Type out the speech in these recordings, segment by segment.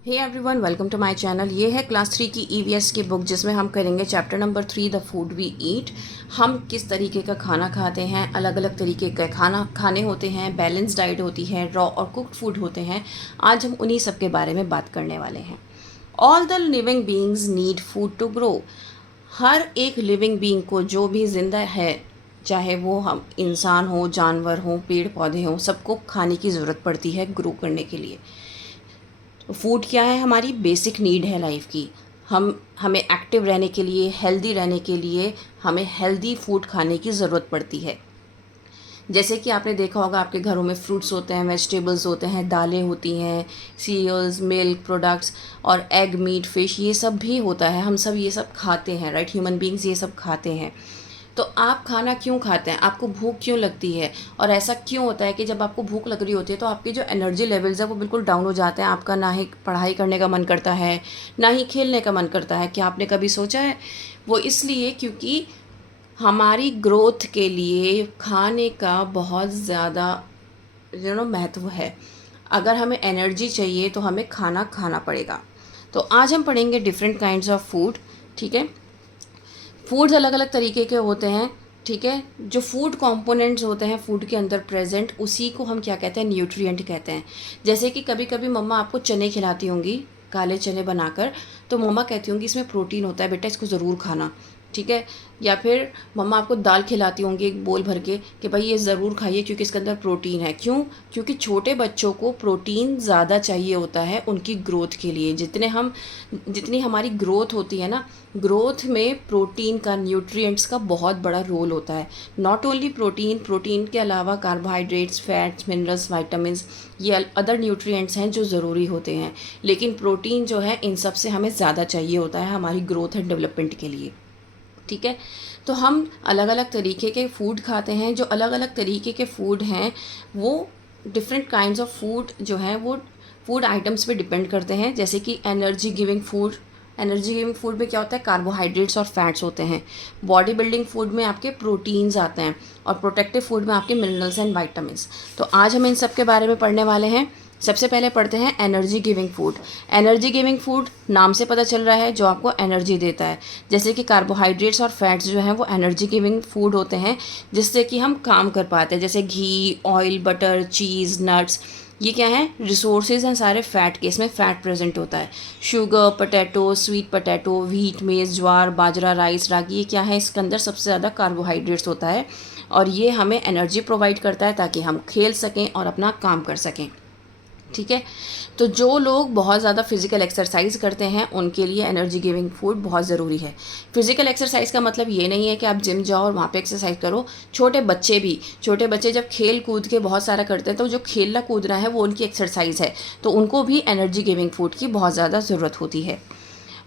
Hey everyone, welcome to my channel. ये है class 3 की ईवीएस की बुक जिसमें हम करेंगे chapter number 3 the food we eat. हम किस तरीके का खाना खाते हैं, अलग अलग तरीके का खाने होते हैं, बैलेंस डाइट होती है, रॉ और कुक्ड फूड होते हैं। आज हम उन्हीं सब के बारे में बात करने वाले हैं। All the living beings need food to grow. हर एक लिविंग बींग को, जो भी जिंदा है, चाहे वो हम इंसान हो, जानवर हो, पेड़ पौधे हों, सबको खाने की ज़रूरत पड़ती है ग्रो करने के लिए। फूड क्या है? हमारी बेसिक नीड है लाइफ की। हमें एक्टिव रहने के लिए, हेल्दी रहने के लिए हमें हेल्दी फूड खाने की ज़रूरत पड़ती है। जैसे कि आपने देखा होगा, आपके घरों में फ्रूट्स होते हैं, वेजिटेबल्स होते हैं, दालें होती हैं, सीरियल्स, मिल्क प्रोडक्ट्स और एग, मीट, फिश, ये सब भी होता है। हम सब ये सब खाते हैं, राइट? ह्यूमन बींग्स ये सब खाते हैं। तो आप खाना क्यों खाते हैं? आपको भूख क्यों लगती है? और ऐसा क्यों होता है कि जब आपको भूख लग रही होती है तो आपके जो एनर्जी लेवल्स है वो बिल्कुल डाउन हो जाते हैं। आपका ना ही पढ़ाई करने का मन करता है, ना ही खेलने का मन करता है। क्या आपने कभी सोचा है? वो इसलिए क्योंकि हमारी ग्रोथ के लिए खाने का बहुत ज़्यादा महत्व है। अगर हमें एनर्जी चाहिए तो हमें खाना खाना पड़ेगा। तो आज हम पढ़ेंगे डिफरेंट काइंड्स ऑफ फूड। ठीक है? फूड्स अलग अलग तरीके के होते हैं। ठीक है? जो फूड कंपोनेंट्स होते हैं फूड के अंदर प्रेजेंट, उसी को हम क्या कहते हैं? न्यूट्रिएंट कहते हैं। जैसे कि कभी कभी मम्मा आपको चने खिलाती होंगी, काले चने बनाकर, तो मम्मा कहती होंगी इसमें प्रोटीन होता है बेटा, इसको ज़रूर खाना। ठीक है? या फिर मम्मा आपको दाल खिलाती होंगी एक बोल भर के कि भाई ये ज़रूर खाइए क्योंकि इसके अंदर प्रोटीन है। क्यों? क्योंकि छोटे बच्चों को प्रोटीन ज़्यादा चाहिए होता है उनकी ग्रोथ के लिए। जितनी हमारी ग्रोथ होती है ना, ग्रोथ में प्रोटीन का, न्यूट्रिएंट्स का बहुत बड़ा रोल होता है। नॉट ओनली प्रोटीन के अलावा कार्बोहाइड्रेट्स, फैट्स, मिनरल्स, वाइटामिन, ये अदर न्यूट्रिएंट्स हैं जो ज़रूरी होते हैं। लेकिन प्रोटीन जो है इन सब से हमें ज़्यादा चाहिए होता है हमारी ग्रोथ एंड डेवलपमेंट के लिए। ठीक है? तो हम अलग अलग तरीके के फूड खाते हैं। जो अलग अलग तरीके के फूड हैं वो डिफरेंट काइंड्स ऑफ फूड जो हैं वो फूड आइटम्स पे डिपेंड करते हैं। जैसे कि एनर्जी गिविंग फूड में क्या होता है? कार्बोहाइड्रेट्स और फैट्स होते हैं। बॉडी बिल्डिंग फूड में आपके प्रोटीन्स आते हैं और प्रोटेक्टिव फूड में आपके मिनरल्स एंड वाइटामिन्स। तो आज हम इन सब के बारे में पढ़ने वाले हैं। सबसे पहले पढ़ते हैं energy giving food. Energy giving food नाम से पता चल रहा है, जो आपको एनर्जी देता है। जैसे कि कार्बोहाइड्रेट्स और फैट्स जो हैं वो एनर्जी गिविंग फूड होते हैं, जिससे कि हम काम कर पाते हैं। जैसे घी, ऑयल, बटर, चीज़, नट्स, ये क्या है? रिसोर्सेज हैं सारे फैट के। इसमें फैट प्रेजेंट होता है। Sugar, potato, sweet potato, wheat, मेज़, ज्वार, बाजरा, राइस, रागी, ये क्या है? इसके अंदर सबसे ज़्यादा कार्बोहाइड्रेट्स होता है और ये हमें एनर्जी प्रोवाइड करता है ताकि हम खेल सकें और अपना काम कर सकें। ठीक है? तो जो लोग बहुत ज़्यादा फिजिकल एक्सरसाइज करते हैं उनके लिए एनर्जी गिविंग फूड बहुत ज़रूरी है। फिजिकल एक्सरसाइज का मतलब ये नहीं है कि आप जिम जाओ और वहाँ पे एक्सरसाइज करो। छोटे बच्चे जब खेल कूद के बहुत सारा करते हैं तो जो खेलना कूदना है वो उनकी एक्सरसाइज है, तो उनको भी एनर्जी गिविंग फूड की बहुत ज़्यादा ज़रूरत होती है।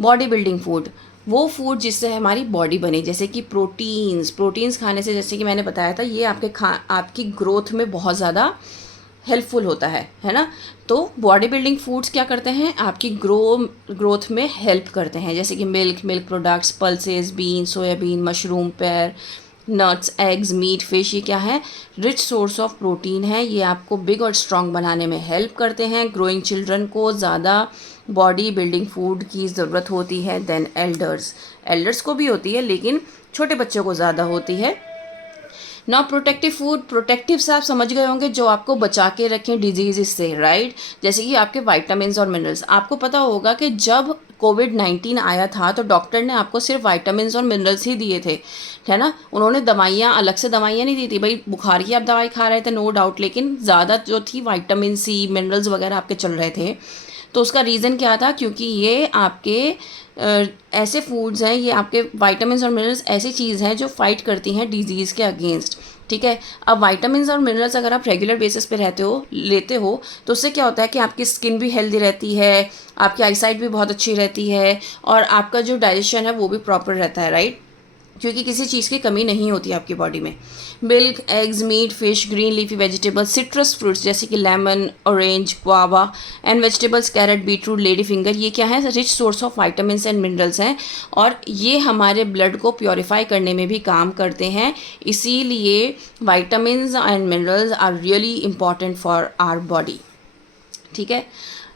बॉडी बिल्डिंग फूड, वो फूड जिससे हमारी बॉडी बने। जैसे कि प्रोटीन्स खाने से, जैसे कि मैंने बताया था, ये आपकी ग्रोथ में बहुत ज़्यादा हेल्पफुल होता है ना? तो बॉडी बिल्डिंग फूड्स क्या करते हैं? आपकी ग्रोथ में हेल्प करते हैं। जैसे कि milk products, pulses, bean, soybean, mushroom, pear, nuts, eggs, meat, fish, ये क्या है? रिच सोर्स ऑफ प्रोटीन है। ये आपको बिग और स्ट्रॉन्ग बनाने में हेल्प करते हैं। ग्रोइंग चिल्ड्रन को ज़्यादा बॉडी बिल्डिंग फूड की ज़रूरत होती है देन एल्डर्स को भी होती है, लेकिन छोटे बच्चों को ज़्यादा होती है। ना प्रोटेक्टिव फूड, प्रोटेक्टिव से आप समझ गए होंगे जो आपको बचा के रखें डिजीज से, राइट? जैसे कि आपके वाइटामिन और मिनरल्स। आपको पता होगा कि जब कोविड-19 आया था तो डॉक्टर ने आपको सिर्फ वाइटामिन और मिनरल्स ही दिए थे, है ना? उन्होंने अलग से दवाइयाँ नहीं दी थी। भाई बुखार की आप दवाई खा रहे थे, नो डाउट, लेकिन ज़्यादा जो थी विटामिन सी, मिनरल्स वगैरह आपके चल रहे थे। तो उसका रीज़न क्या था? क्योंकि ये आपके ऐसे फूड्स हैं, ये आपके वाइटामिन और मिनरल्स ऐसी चीज़ हैं जो फाइट करती हैं डिजीज़ के अगेंस्ट। ठीक है? अब वाइटामिन और मिनरल्स अगर आप रेगुलर बेसिस पे लेते हो तो उससे क्या होता है कि आपकी स्किन भी हेल्दी रहती है, आपकी आईसाइट भी बहुत अच्छी रहती है और आपका जो डाइजेशन है वो भी प्रॉपर रहता है, राइट? क्योंकि किसी चीज़ की कमी नहीं होती आपकी बॉडी में। Milk, eggs, meat, fish, green leafy vegetables, citrus fruits जैसे कि lemon, orange, guava and vegetables, carrot, beetroot, lady finger, ये क्या है? Rich source of vitamin and minerals हैं और ये हमारे ब्लड को प्योरीफाई करने में भी काम करते हैं। इसीलिए vitamin and minerals are really important for our body. ठीक है?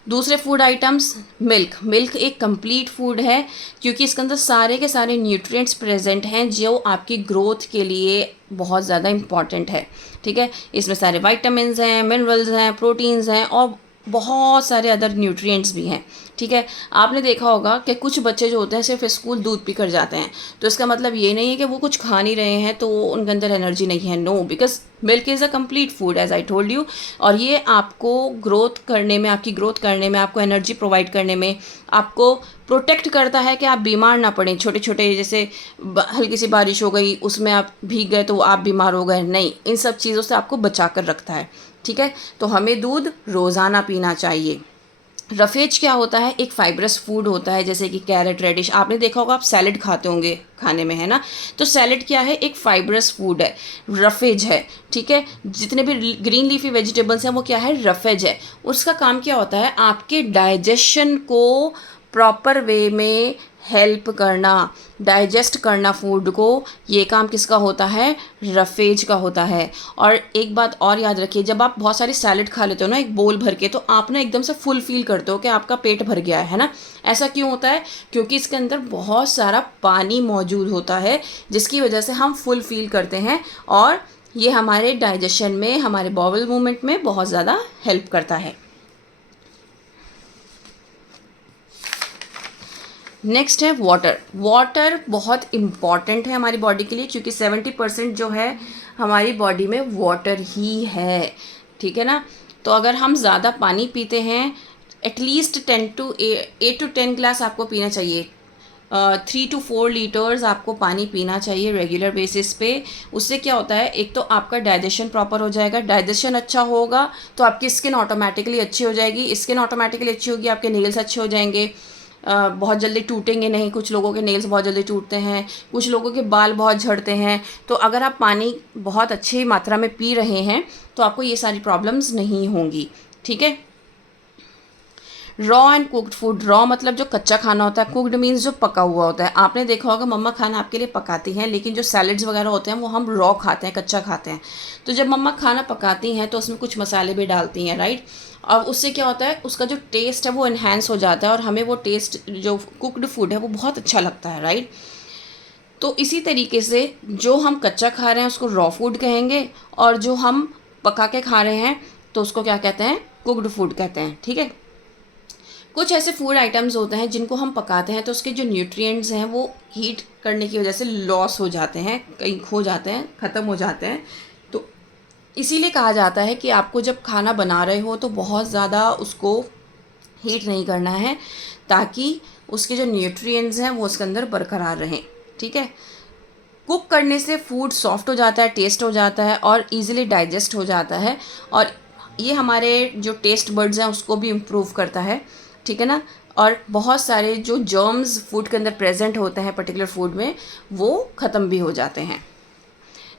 दूसरे फूड आइटम्स, मिल्क। मिल्क एक कंप्लीट फूड है क्योंकि इसके अंदर सारे के सारे न्यूट्रिएंट्स प्रेजेंट हैं जो आपकी ग्रोथ के लिए बहुत ज़्यादा इम्पॉर्टेंट है। ठीक है, इसमें सारे वाइटामिन्स हैं, मिनरल्स हैं, प्रोटीन्स हैं और बहुत सारे अदर न्यूट्रिएंट्स भी हैं। ठीक है, आपने देखा होगा कि कुछ बच्चे जो होते हैं सिर्फ स्कूल दूध पी कर जाते हैं, तो इसका मतलब ये नहीं है कि वो कुछ खा नहीं रहे हैं तो उनके अंदर एनर्जी नहीं है। No, because milk is a complete food as I told you, और ये आपको ग्रोथ करने में, आपकी ग्रोथ करने में, आपको एनर्जी प्रोवाइड करने में, आपको प्रोटेक्ट करता है कि आप बीमार ना पड़ें। छोटे छोटे जैसे हल्की सी बारिश हो गई, उसमें आप भीग गए तो आप बीमार हो गए, नहीं, इन सब चीज़ों से आपको बचा कर रखता है। ठीक है, तो हमें दूध रोज़ाना पीना चाहिए। रफेज क्या होता है? एक फाइब्रस फूड होता है, जैसे कि कैरेट, रेडिश। आपने देखा होगा, आप सैलेड खाते होंगे खाने में, है ना? तो सैलेड क्या है? एक फाइब्रस फूड है, रफेज है। ठीक है, जितने भी ग्रीन लीफी वेजिटेबल्स हैं वो क्या है? रफेज है। उसका काम क्या होता है? आपके डाइजेशन को प्रॉपर वे में हेल्प करना, डाइजेस्ट करना फूड को। ये काम किसका होता है? रफेज का होता है। और एक बात और याद रखिए, जब आप बहुत सारी सैलेड खा लेते हो ना एक बोल भर के, तो आप ना एकदम से फुल फील करते हो कि आपका पेट भर गया है ना? ऐसा क्यों होता है? क्योंकि इसके अंदर बहुत सारा पानी मौजूद होता है जिसकी वजह से हम फुल फील करते हैं, और ये हमारे डाइजेशन में, हमारे बॉवल मूवमेंट में बहुत ज़्यादा हेल्प करता है। नेक्स्ट है वाटर। वाटर बहुत इम्पॉर्टेंट है हमारी बॉडी के लिए, क्योंकि 70% जो है हमारी बॉडी में वाटर ही है। ठीक है ना? तो अगर हम ज़्यादा पानी पीते हैं, एटलीस्ट 8 to 10 ग्लास आपको पीना चाहिए। 3 to 4 लीटर्स आपको पानी पीना चाहिए रेगुलर बेसिस पे। उससे क्या होता है? एक तो आपका डाइजेशन प्रॉपर हो जाएगा, डाइजेशन अच्छा होगा तो आपकी स्किन ऑटोमेटिकली अच्छी हो जाएगी, स्किन ऑटोमेटिकली अच्छी होगी, आपके नेल्स अच्छे हो जाएंगे, बहुत जल्दी टूटेंगे नहीं। कुछ लोगों के नेल्स बहुत जल्दी टूटते हैं, कुछ लोगों के बाल बहुत झड़ते हैं। तो अगर आप पानी बहुत अच्छी मात्रा में पी रहे हैं तो आपको ये सारी प्रॉब्लम्स नहीं होंगी। ठीक है, raw and cooked food. Raw मतलब जो कच्चा खाना होता है, कुक्ड मीन्स जो पका हुआ होता है। आपने देखा होगा मम्मा खाना आपके लिए पकाती हैं, लेकिन जो सैलड्स वगैरह होते हैं वो हम रॉ खाते हैं, कच्चा खाते हैं। तो जब मम्मा खाना पकाती हैं तो उसमें कुछ मसाले भी डालती हैं, राइट? और उससे क्या होता है? उसका जो टेस्ट है वो इन्हेंस हो जाता है, और हमें वो टेस्ट जो कुक्ड फूड है वो बहुत अच्छा लगता है, राइट? तो इसी तरीके से जो हम कच्चा खा रहे हैं उसको रॉ फूड कहेंगे, और जो हम पका के खा रहे हैं तो उसको क्या कहते हैं? कुक्ड फूड कहते हैं। ठीक है, कुछ ऐसे फूड आइटम्स होते हैं जिनको हम पकाते हैं तो उसके जो न्यूट्रिएंट्स हैं वो हीट करने की वजह से लॉस हो जाते हैं, कहीं खो जाते हैं, ख़त्म हो जाते हैं। तो इसीलिए कहा जाता है कि आपको जब खाना बना रहे हो तो बहुत ज़्यादा उसको हीट नहीं करना है, ताकि उसके जो न्यूट्रिएंट्स हैं वो उसके अंदर बरकरार रहें। ठीक है, कुक करने से फूड सॉफ्ट हो जाता है, टेस्ट हो जाता है और इजीली डाइजेस्ट हो जाता है, और ये हमारे जो टेस्ट बड्स हैं उसको भी इम्प्रूव करता है। ठीक है ना? और बहुत सारे जो जर्म्स फूड के अंदर प्रेजेंट होते हैं पर्टिकुलर फूड में, वो ख़त्म भी हो जाते हैं।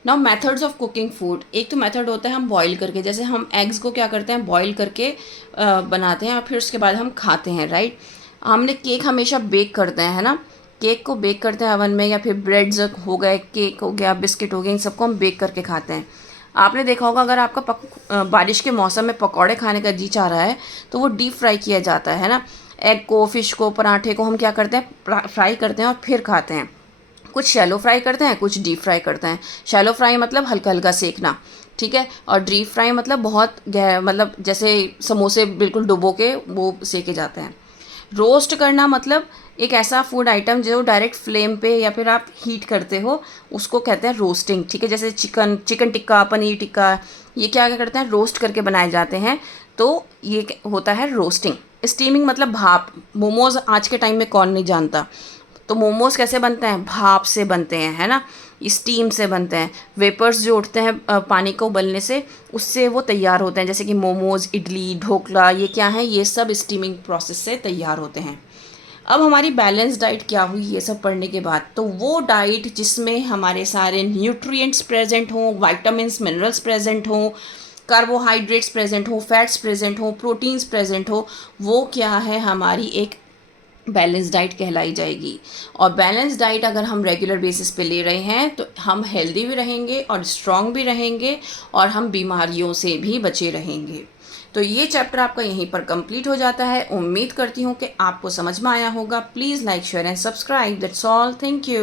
Now methods of cooking food. एक तो मेथड होता है हम बॉईल करके, जैसे हम एग्स को क्या करते हैं? बॉईल करके बनाते हैं और फिर उसके बाद हम खाते हैं, राइट? हमने केक हमेशा बेक करते हैं, है ना? केक को बेक करते हैं ओवन में, या फिर ब्रेड्स हो गए, केक हो गया, बिस्किट हो गए, इन सबको हम बेक करके खाते हैं। आपने देखा होगा अगर आपका बारिश के मौसम में पकौड़े खाने का जी चाह रहा है तो वो डीप फ्राई किया जाता है ना? एग को, फिश को, पराठे को हम क्या करते हैं? फ्राई करते हैं और फिर खाते हैं। कुछ शैलो फ्राई करते हैं, कुछ डीप फ्राई करते हैं। शैलो फ्राई मतलब हल्का हल्का सेकना, ठीक है? और डीप फ्राई मतलब बहुत मतलब जैसे समोसे बिल्कुल डुबो के वो सेके जाते हैं। रोस्ट करना मतलब एक ऐसा फूड आइटम जो डायरेक्ट फ्लेम पे या फिर आप हीट करते हो, उसको कहते हैं रोस्टिंग। ठीक है, जैसे चिकन टिक्का, पनीर टिक्का, ये क्या क्या करते हैं? रोस्ट करके बनाए जाते हैं, तो ये होता है रोस्टिंग। स्टीमिंग मतलब भाप। मोमोज़ आज के टाइम में कौन नहीं जानता? तो मोमोज़ कैसे बनते हैं? भाप से बनते हैं, है ना? स्टीम से बनते हैं। वेपर्स जो उठते हैं पानी को उबलने से, उससे वो तैयार होते हैं। जैसे कि मोमोज़, इडली, ढोकला, ये क्या है? ये सब स्टीमिंग प्रोसेस से तैयार होते हैं। अब हमारी बैलेंस डाइट क्या हुई ये सब पढ़ने के बाद? तो वो डाइट जिसमें हमारे सारे न्यूट्रिएंट्स प्रेजेंट हों, विटामिन्स, मिनरल्स प्रेजेंट हों, कार्बोहाइड्रेट्स प्रेजेंट हो, फैट्स प्रेजेंट हो, प्रोटीन्स प्रेजेंट हो, वो क्या है? हमारी एक बैलेंस डाइट कहलाई जाएगी। और बैलेंस डाइट अगर हम रेगुलर बेसिस पे ले रहे हैं तो हम हेल्दी भी रहेंगे और स्ट्रॉन्ग भी रहेंगे, और हम बीमारियों से भी बचे रहेंगे। तो ये चैप्टर आपका यहीं पर कंप्लीट हो जाता है। उम्मीद करती हूँ कि आपको समझ में आया होगा। Please like share and subscribe. That's all. Thank you.